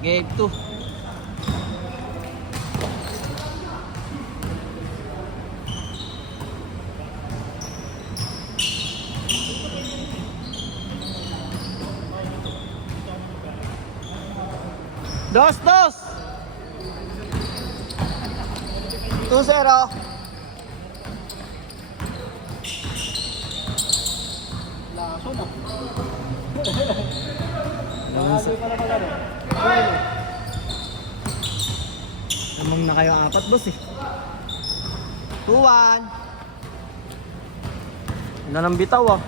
Game 2. Dos, dos. 2-0. Laso na. Laso pala pala. Namang na kayo apat, boss eh. 2-1. Ano nang bitaw ah.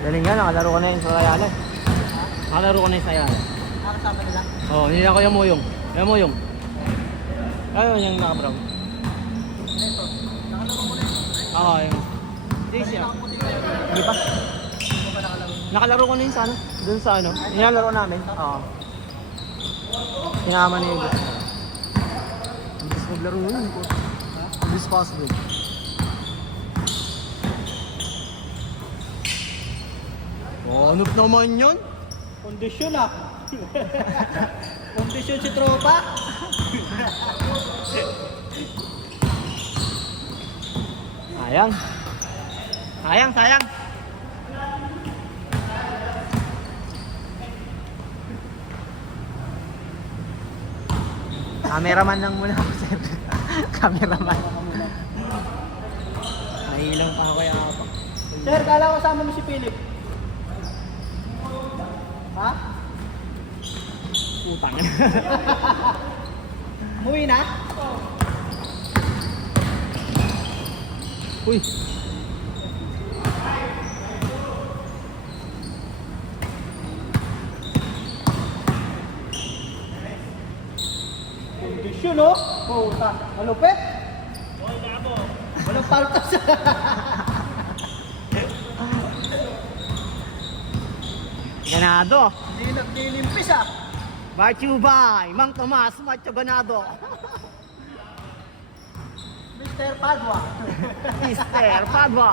Galing nga, nakalaro ka na yun sa Ayala. Nakalaro ka na yun sa Ayala. Nakasama nila. Oo, hindi ako yung Moyong. Yung Moyong. Ayun, yung naka-brown. Ito. Nakalaro mo na yun. Oo, yung... Hindi siya. Hindi pa. Hindi mo ba nakalaro? Nakalaro ko na yun sa ano? Doon sa ano? Nilalaro namin. Oo. Sinama na yun. Ang bilis maglaro yun. Ang bilis possible. Oh, ano naman yun? Kondisyon ah. Kondisyon si tropa. Sayang. Sayang, sayang. Cameraman lang muna ako, sir. Cameraman. Nahilang pa ako yung apa. Sir, kala ko kasama mo si Philip. Ha? Utang. Umuwi na? Uy. Kondisyon oh. Puta. Malupit. Walang paltas. Ganado. Hindi naglilimpis ah. Brought to you by Mang Tomas Macho Ganado. Mr. Padua. Mr. Padua.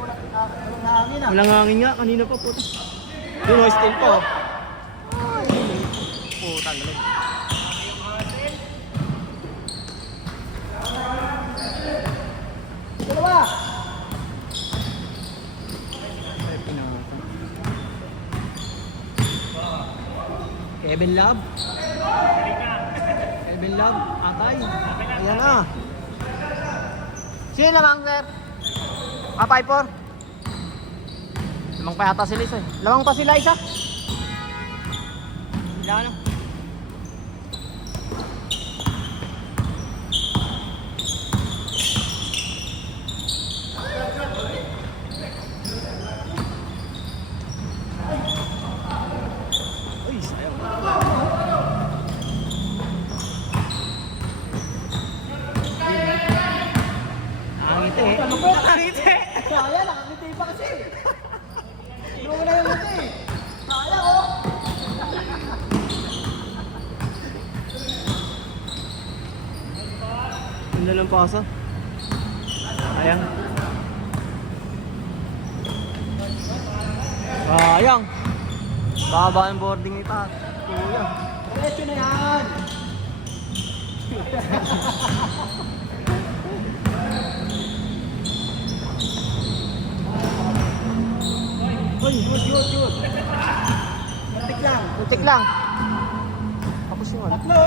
Walang hangin ah. Walang hangin nga, kanina pa puta. Yung no still po. Puta, galing. Dalawa. Kevin Love. Kevin Love, atay. Ayan na. Sino lamang, sir? Ah, 5-4. Lamang pa yata sila isa. Lamang pa sila isa. Wala na. Uy, sayang. Nakangiti eh. Nakangiti. Kaya, nakangiti pa kasi. Hindi mo na yung ngiti. Kaya oh. Ganda ng pasa. Sayang. Sayang. Baba ang boarding ita. Kuya. Diretso na yan. Hoy, yun. Muntik lang. Muntik lang. Tapos yung ano. Tatlo.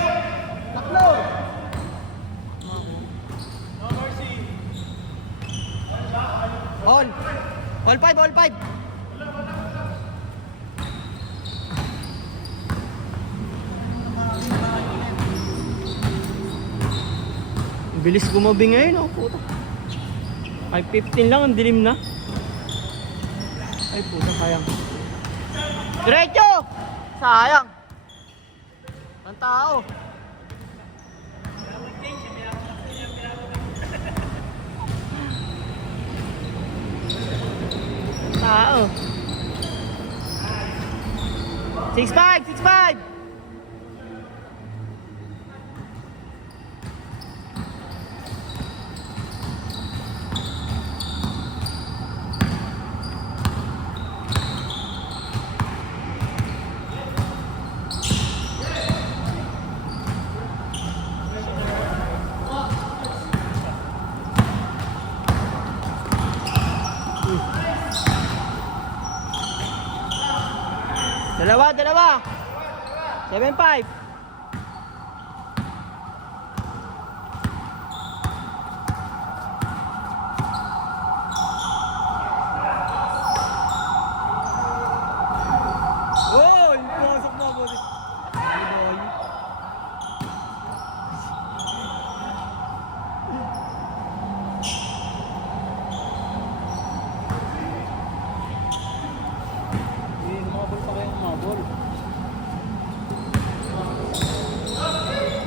Tatlo. No mercy. All. All 5, all 5. Ang bilis gumabi ngayon, oh, puta. 5:15 lang, ang dilim na. Ay, puta, sayang. Diretso! Sayang. Ang tao. Tao. 6-5, 6-5. Dalawa. 7-5. Oh, pasok na po. Humabol pa kayong humabol.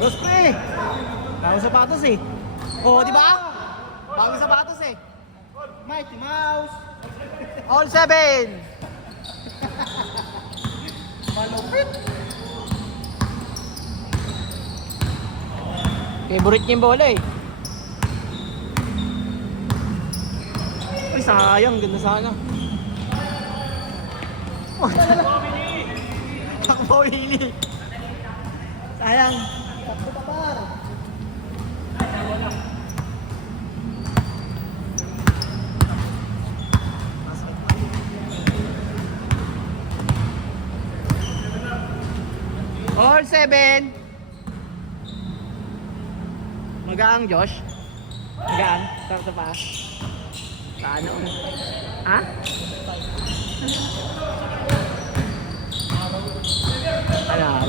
Dos pre. Bagong sapatos eh. Oh, di ba? Bagong sapatos eh. Mighty Mouse. All 7. Malupit. Favorite niya yung bola eh. Ay, sayang. Ganda sana. Takbo hili. Sayang. Takbo pa par. All 7. Magaang Josh. Magaang. Sarap sa pa. Sa ano? Ha? Alam.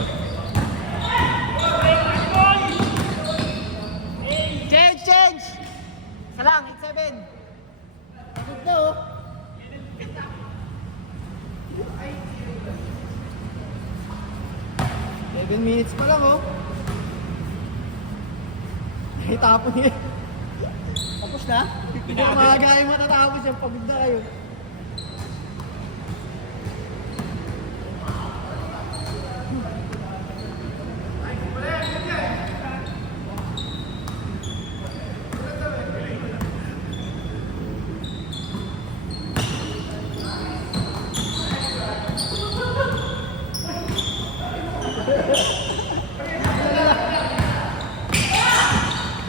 Change! Isa lang, 8-7. Pagod na oh. Minutes pa lang, oh. Itapon niya. Tapos na? Hindi ko makagaling matatapos yan. Pagod na kayo.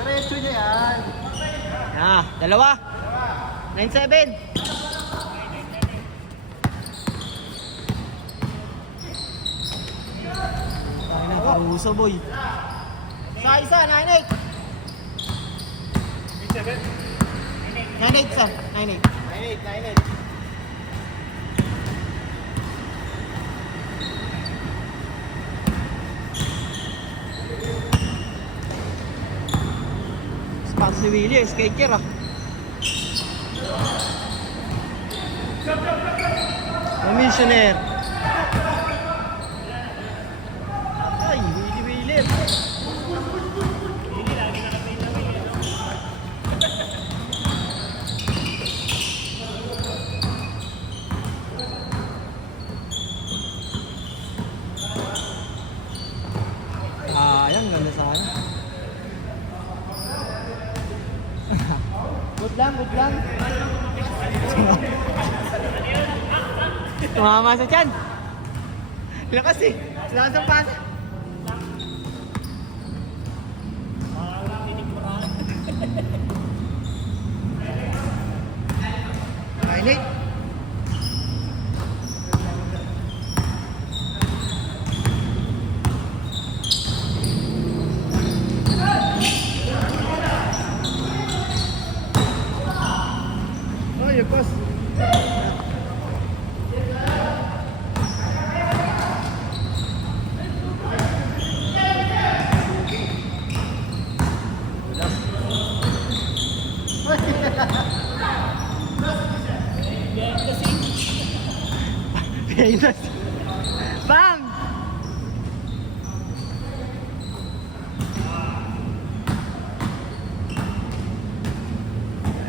Diretso niya yan. Dalawa. 9-7. Tayo na, karuso, boy. Sa isa, 9-8. 9-8 isa. 9-8. 9-8. Sapatos ni Willie, skater ah. Commissioner. Ay, Willie. Yan, ganda sana. Good lang. Tumama sa tiyan. Lakas eh. Lakas ang pasa. Nine-eight. Oy. Uy, boss. Bang!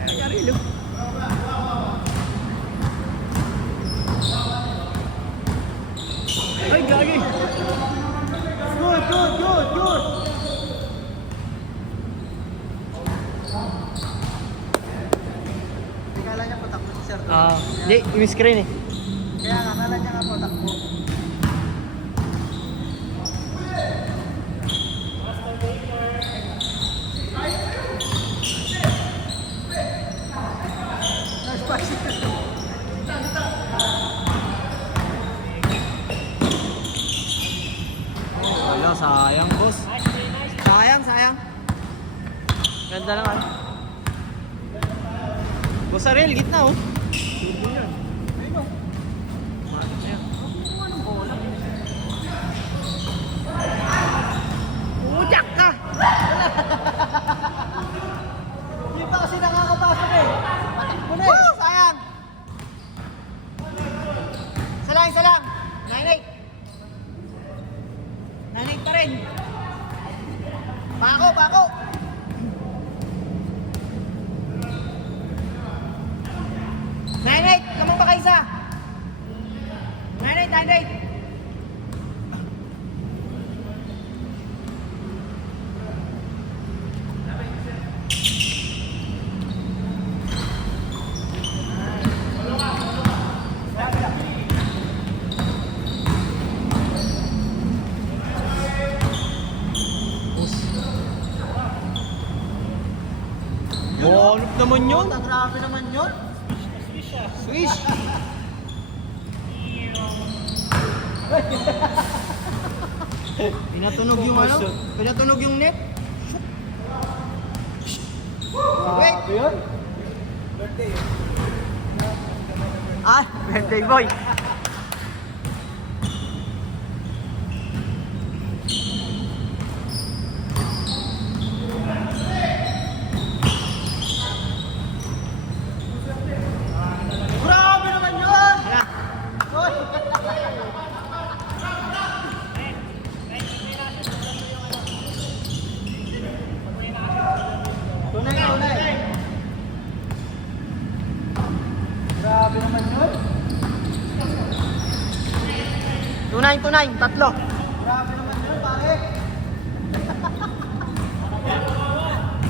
Karilo. Ay, gagi. Good, good, good, good. Hindi kala niya patakbo si Sir. Di, screen eh. Kaya nga, kala niya nga patakbo. Nice pass. Wala, sayang boss. Sayang, sayang. Ganda naman. Boss Ariel, gitna oh. Ujak ka! Hindi pa kasi nakakapasok eh. Patakbo na eh. Sayang! Isa lang. 9-8. 9-8 pa rin. Bako. 9-8, lamang pa kaisa. 9-8. Bonus naman yun. Grabe naman yun. Swish. Pinatunog yung net. Wait. Yun? Birthday boy. Grabe naman yun! Uy! Tunay. Grabe naman yun. Tunay, tatlo. Grabe naman yun, pare.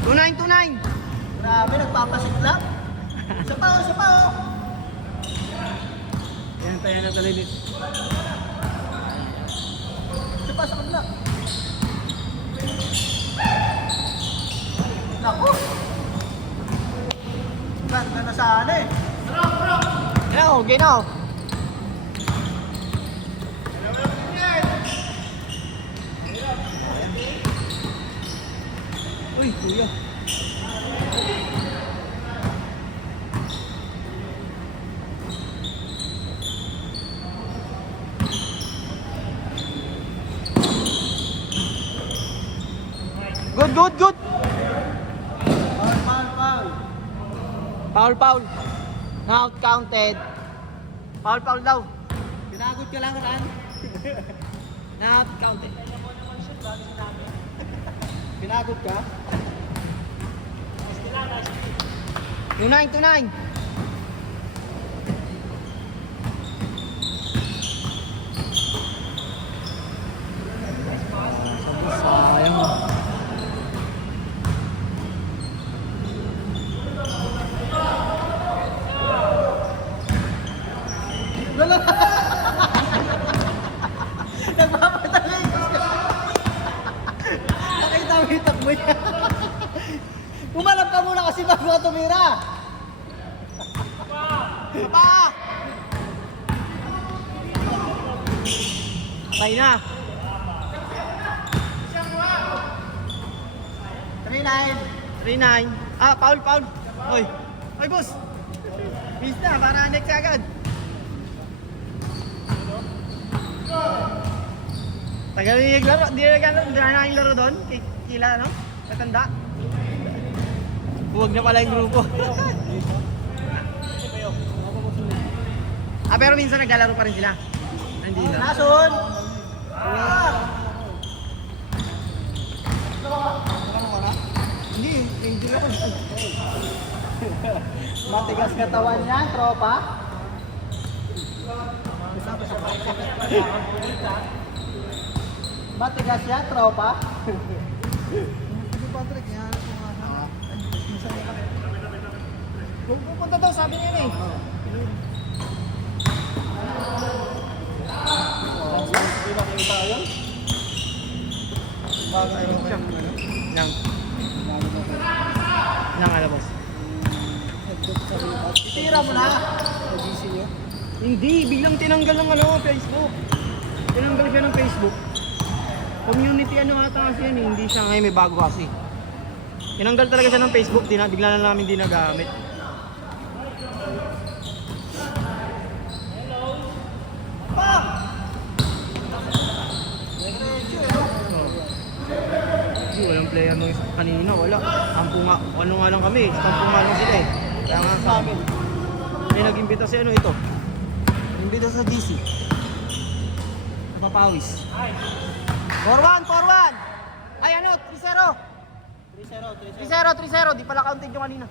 Tunay. Grabe, nagpapasit lang. Isa pa oh. Yan na tuloy dito. Isa pa sa kanila. Naku! Ganda na sana eh. Yan o, okay na o. Uy, kuya. Good. Foul. Not counted. Foul daw. Pinagot ka lang, Ran. Not counted. Pinagot ka? 2-9. Sayang. Nagpapatali. Nakita mo yung takbo niya. Pumalap ka muna kasi bago ka tumira. Pa! Patay na. 3-9. 3-9. Foul. Oy, boss. Miss na, para next agad. Tagal yung naglaro, di na yung laro doon, kila ano, katanda. Huwag na pala yung grupo. Pero minsan naglalaro pa rin sila. Hindi na. Nasun! Hindi na. Matigas katawan yan, tropa. Matigas yan, tropa. Patrick, yan. Kung pupunta daw, sabi niya eh. Nang. Nang ala boss. Tira mo na. Hindi, biglang tinanggal ng ano, Facebook. Tinanggal siya ng Facebook. Community ano ata kasi yan, hindi siya ngayon may bago kasi. Tinanggal talaga siya ng Facebook, bigla na namin di nagamit. Walang player nung kanina, wala. Ampo nga, ano nga lang kami, ampo nga lang sila eh. Kaya nga sa amin. May nag-imbita si ano ito. Imbita sa DC. Napapawis. 4-1, 4-1! Ay ano, 3-0! 3-0, di pala counted yung kanina.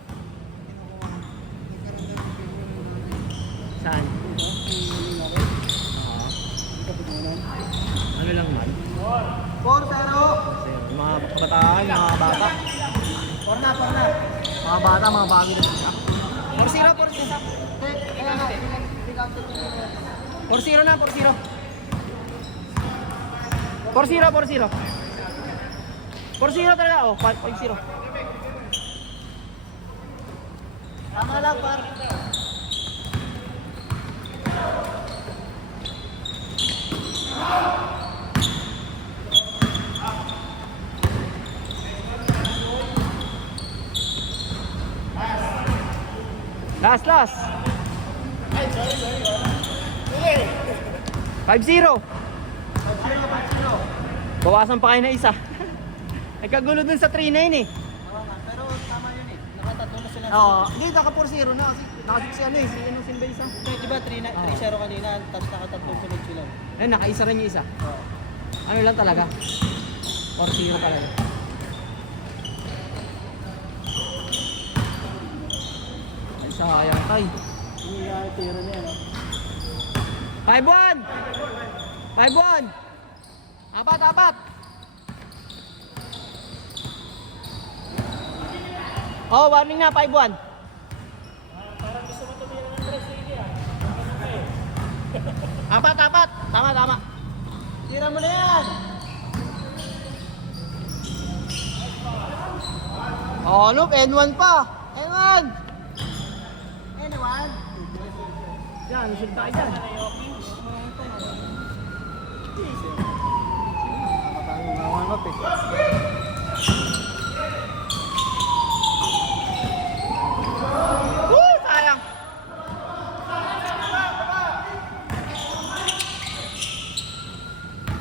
Saan? Ano lang man? 4-0! Mga kabataan, mga bata. 4 na. Mga bata, mga bago na siya. 4-0. 4-0 na, 4-0. 4-0. 4-0 talaga, oh, 5-0. Tama lang, par. Last. 5-0. Bawasan pa kayo na isa. Nagkagulo dun sa 3-9 eh. Pero tama yun eh. Nakatatlo na sila. Oo. Hindi, naka-4-0 na kasi. Nakasik si ano eh. Si Innocent Bay isa. Di ba 3-0 kanina, tapos nakatatlo sunod sila. Ayun, nakaisa rin yung isa. Ano lang talaga. 4-0 talaga. Ay, sayang tay. Hindi nga tira niya, no? 5-1! 5-1! Apat! Oh, warning na, 5-1. Parang gusto mo tumira ng 3 sige ah. Apat. Tama. Tira mo na yan! Oh, look, N1 pa. N1! Anyone? Yan, usul tayo dyan. Sayang.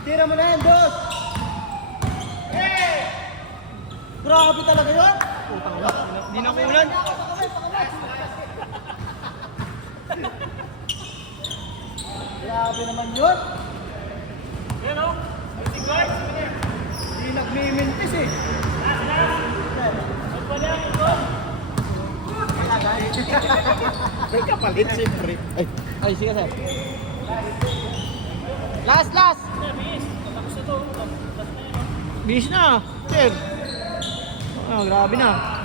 Tira mo na yan, boss! Grabe talaga yun! Putang ina. Hindi na kulan. Grabe naman yun! Yan o. Ay, guys. Hindi nagmimintis eh. May kapalit siyempre. Ay, sige sir. Last! Bis na, sir. Oh, grabe na.